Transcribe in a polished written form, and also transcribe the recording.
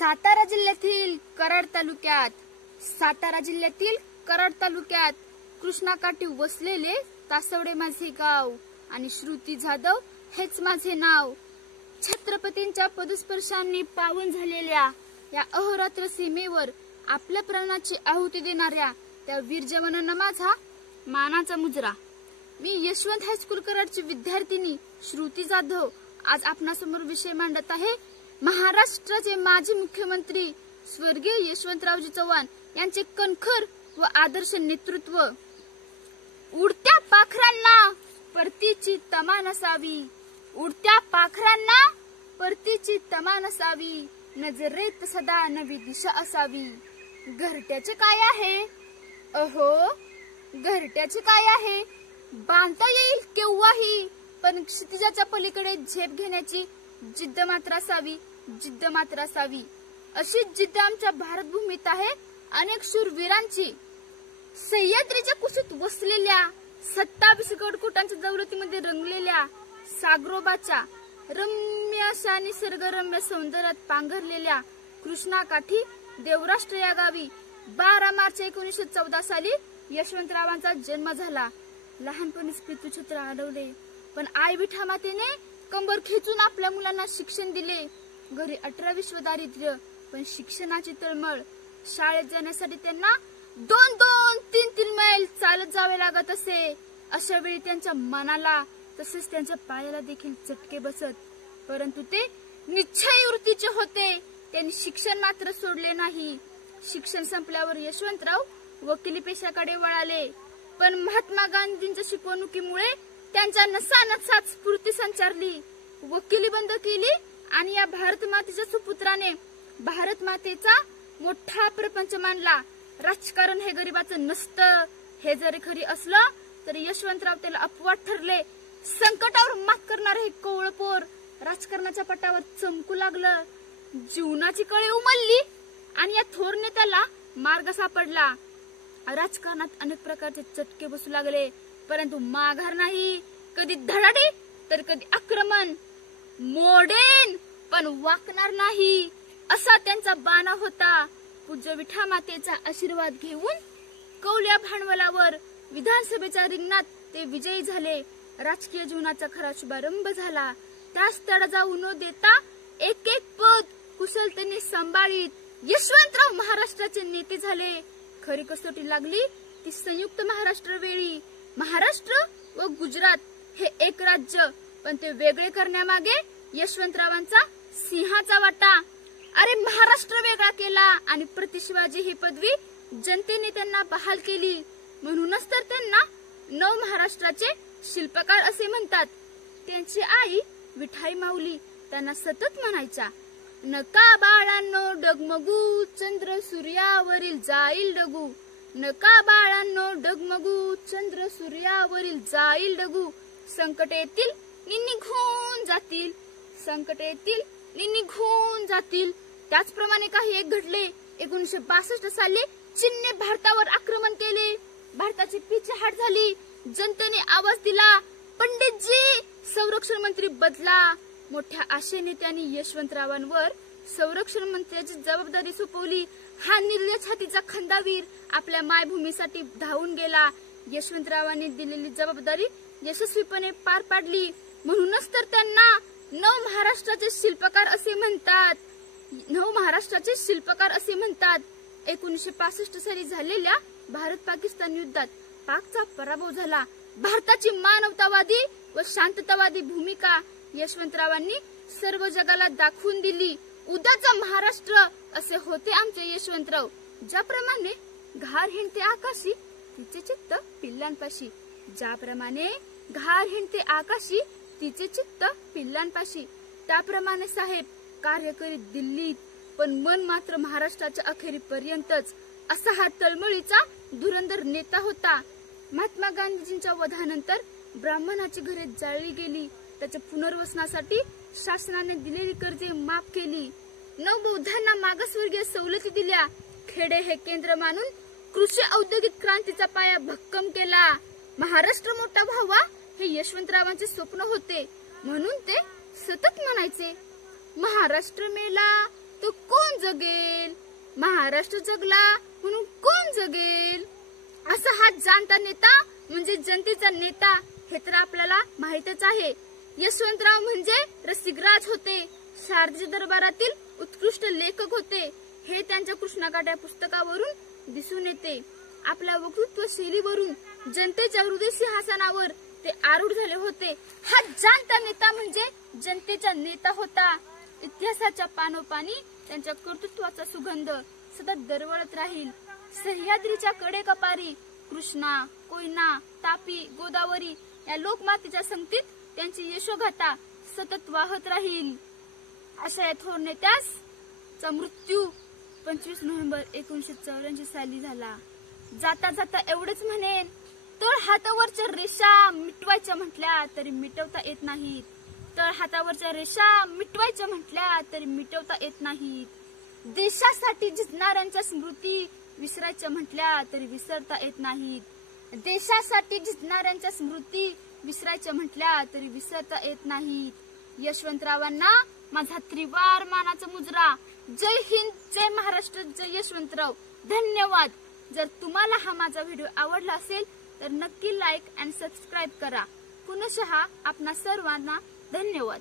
सातारा जिल्ह्यातील कराड तालुक्यात कृष्णाकाठी वसलेले तासवडे माझे गाव आणि श्रुती जाधव हेच माझे नाव। छत्रपतींच्या पदस्पर्शांनी पावन झालेल्या या अहोरात्र सीमेवर आपल्या प्राणाची आहुती देणाऱ्या त्या वीर जवानांना माझा मानाचा मुजरा। मी यशवंत हायस्कूल कराडची विद्यार्थिनी श्रुती जाधव आज आपणासमोर विषय मांडत आहे महाराष्ट्राचे माजी मुख्यमंत्री स्वर्गीय यशवंतरावजी चव्हाण यांचे कणखर व आदर्श नेतृत्व। उडत्या पाखरांना परतीची तमा नसावी, उडत्या पाखरांना परतीची तमा नसावी, नजरेत सदा नवी दिशा असावी। घरट्याचे काय आहे अहो, घरट्याचे काय आहे, बांधता येईल केव्हाही, पण क्षितिजाच्या पलीकडे झेप घेण्याची जिद्द मात्र असावी, जिद्द मात्र असावी। अशी जिद्द आमच्या भारतभूमीत आहे अनेक शूरवीरांची। सह्याद्रीच्या कुशीत वसलेल्या 27 गडकोटांच्या दौलतीमध्ये रंगलेल्या सागरोबाच्या रम्य अशा निसर्गरम्य सौंदर्यात पांघरलेल्या कृष्णाकाठी देवराष्ट्र या गावी 12 मार्च 1914 साली यशवंतरावांचा जन्म झाला। लहानपणीच पितृछत्र अडवले, पण आई विठा मातेने कंबर खेचून आपल्या मुलांना शिक्षण दिले। घरी 18 विश्व दारिद्र्य, पण शिक्षणाची तळमळ। शाळेत जाण्यासाठी त्यांना 2-2, 3-3 मैल चालत जावे लागत असे। अशा वेळी त्यांच्या मनाला तसेच त्यांच्या पायाला देखील चटके बसत, परंतु ते निश्चय वृत्तीचे होते। त्यांनी शिक्षण मात्र सोडले नाही। शिक्षण संपल्यावर यशवंतराव वकिली पेशाकडे वळाले, पण महात्मा गांधींच्या शिकवणुकीमुळे त्यांच्या नसानसात स्फूर्ती संचारली। वकिली बंद केली आणि या भारत मातेच्या सुपुत्राने भारत मातेचा मोठा प्रपंच मानला। राजकारण हे गरिबाचं नसतं हे जरी खरी असलं तरी यशवंतराव त्याला अपवाद ठरले। संकटावर मात करणारे हे कोवळपोर राजकारणाच्या पटावर चमकू लागलं। जीवनाची कळे उमलली आणि या थोर नेत्याला मार्ग सापडला। राजकारणात अनेक प्रकारचे चटके बसू लागले, परंतु माघार नाही। कधी धडाडी तर कधी आक्रमण। मोडेन पण वाकणार नाही असा त्यांचा बाणा होता। पूज्य विठा मातेचा आशीर्वाद घेऊन कौल्या भांडवलावर विधानसभेच्या रिंगणात ते विजयी झाले। राजकीय जीवनाचा खरा शुभारंभ झाला। त्यास तडा जाऊ न देता एक एक पद कुशलतेने सांभाळीत यशवंतराव महाराष्ट्राचे नेते झाले। खरी कसोटी लागली ती संयुक्त महाराष्ट्र वेळी। महाराष्ट्र व गुजरात हे एक राज्य, पण ते वेगळे करण्यामागे यशवंतरावांचा सिंहाचा वाटा। अरे महाराष्ट्र वेगळा केला आणि प्रतिशिवाजी ही पदवी जनतेने त्यांना बहाल केली, म्हणूनच तर त्यांना नव महाराष्ट्राचे शिल्पकार असे म्हणतात। त्यांची आई विठाई माऊली त्यांना सतत म्हणायच्या, नका बाळांनो डगमगू, चंद्र सूर्यावरील जाईल डगू, नका बाळांनो डगमगू, चंद्र सूर्यावरील जाईल डगू। संकट येतील नि निघून जातील, संकट येतील नि निघून जातील। त्याचप्रमाणे काही एक घडले। 1962 साली चीनने भारतावर आक्रमण केले। भारताची पिछेहाट झाली। जनतेने आवाज दिला, पंडितजी संरक्षण मंत्री बदला। मोठ्या आशेने त्यांनी यशवंतरावांवर संरक्षण मंत्र्याची जबाबदारी सोपवली। हा निर्लय छातीचा खंदावीर आपल्या मायभूमीसाठी धावून गेला। यशवंतरावांनी दिलेली जबाबदारी यशस्वीपणे पार पाडली, म्हणूनच तर त्यांना नव महाराष्ट्राचे शिल्पकार असे म्हणतात। नव महाराष्ट्राचे शिल्पकार असे म्हणतात। 1965 साली झालेल्या भारत पाकिस्तान युद्धात पाकचा पराभव झाला। भारताची मानवतावादी व शांततावादी भूमिका यशवंतरावांनी सर्व जगाला दाखवून दिली। उद्याचा महाराष्ट्र असे होते आमचे यशवंतराव। ज्याप्रमाणे घार हिंडते आकाशी तिचे चित्त पिल्लांपाशी, ज्याप्रमाणे घार हिंडते आकाशी तिचे चित्त पिल्लांपाशी, त्याप्रमाणे साहेब कार्य करीत दिल्लीत, पण मन मात्र महाराष्ट्राच्या अखेरीपर्यंतच। असा हा तळमळीचा धुरंधर नेता होता। महात्मा गांधीजींच्या वधानंतर ब्राह्मणाची घरे जाळली गेली। त्याच्या पुनर्वसनासाठी शासनाने दिलेली कर्जे माफ केली। नवबौद्धांना मागासवर्गीय सवलती दिल्या। खेडे हे केंद्र मानून कृषी औद्योगिक क्रांतीचा पाया भक्कम केला। महाराष्ट्र मोठा व्हावा हे यशवंतरावांचे स्वप्न होते, म्हणून ते सतत म्हणायचे, महाराष्ट्र मेला तो कोण जगेल, महाराष्ट्र जगला म्हणून कोण जगेल. असा हा जाणता नेता म्हणजे जनतेचा नेता हे तर आपल्याला माहितच आहे. यशवंतराव म्हणजे रसिकराज होते, शारजी दरबारातील उत्कृष्ट लेखक होते हे त्यांच्या कृष्णाकाठ पुस्तकावरून दिसून येते. आपल्या वक्तृत्व शैलीवरून जनतेच्या हृदय सिंहासनावर ते आरूढ झाले होते. हा जाणता नेता म्हणजे जनतेचा नेता होता. इतिहासाच्या पानोपानी त्यांच्या कर्तृत्वाचा सुगंध सतत दरवळत राहील. सह्याद्रीच्या कडेकपारी कृष्णा, कोयना, तापी, गोदावरी या लोकमातेच्या संगतीत त्यांची यशोगाथा सतत वाहत राहील. अशा या थोर नेत्याचा मृत्यू 25 नोव्हेंबर 1984 साली झाला. जाता जाता एवढेच म्हणेन, तळ हातावरच्या रेषा मिटवायच्या म्हटल्या तरी मिटवता येत नाहीत. तळ हातावरच्या रेषा मिटवायच्या म्हटल्या तरी मिटवता येत नाहीत. देशासाठी झिजणाऱ्यांच्या स्मृती विसरायच्या म्हटल्या तरी विसरता येत नाहीत. देशासाठी झिजणाऱ्यांच्या स्मृती विसरायच्या म्हटल्या तरी विसरता येत नाहीत. यशवंतरावांना माझा त्रिवार मानाचा मुजरा. जय हिंद, जय महाराष्ट्र, जय यशवंतराव. धन्यवाद. जर तुम्हाला हा माझा व्हिडिओ आवडला असेल तर नक्की लाईक आणि सबस्क्राईब करा. पुनशः आपणा सर्वांना धन्यवाद.